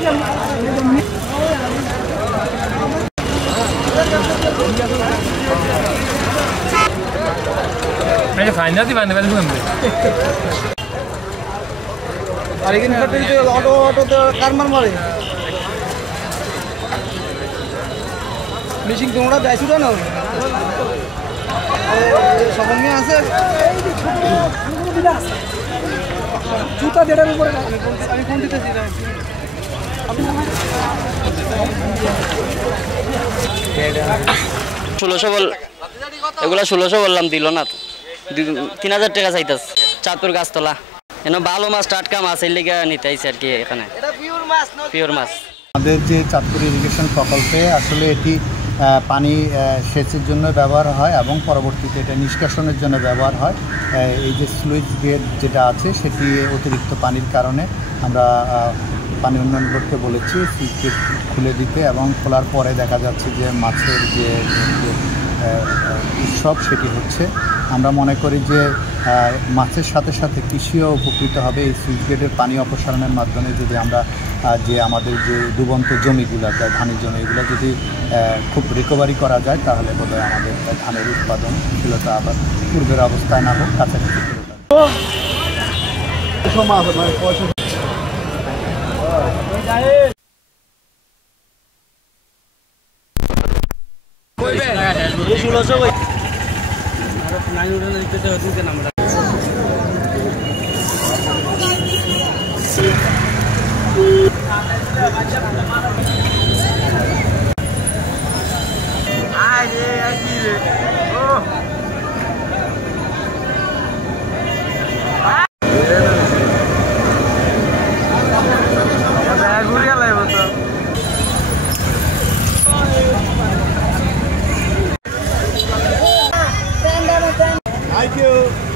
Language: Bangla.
Ayo finally di mana balik ngambil. Hari ini itu auto karman mari. Missing তোমরা দেখাইছো না? সবঙ্গে আছে। জুতা দেড়ার উপরে আমি কোন দিতেছি না। 1600 বল এগুলা 1600 বললাম দিল না তো 3000 টাকা চাইতাছ চাঁদপুর গাছতলা এনে ভালো মাছ টাটকা মাছ এর লাগা নিতেইছে আর কি এখানে এটা পিওর মাছ আমাদের যে চাঁদপুর ইরিগেশন প্রকল্পে আসলে এটি পানি সেচের জন্য ব্যবহার হয় এবং পরবর্তীতে এটা নিষ্কাশনের জন্য ব্যবহার হয় এই যে স্লুইস গেট যেটা আছে সেটি অতিরিক্ত পানির কারণে আমরা পানি উন্নয়ন বোর্ডকে বলেছি সুইচ গেট খুলে দিতে এবং খোলার পরে দেখা যাচ্ছে যে মাছের যে উৎসব সেটি হচ্ছে আমরা মনে করি যে মাছের সাথে সাথে কৃষিও উপকৃত হবে এই সুইচ গেটের পানি অপসারণের মাধ্যমে যদি আমরা যে আমাদের যে ডুবন্ত জমিগুলো ধানের জমি এগুলো যদি খুব রিকভারি করা যায় তাহলে বোধহয় আমাদের ধানের উৎপাদনশীলতা আবার পূর্বের অবস্থায় না হোক কাছাকাছি Thank you.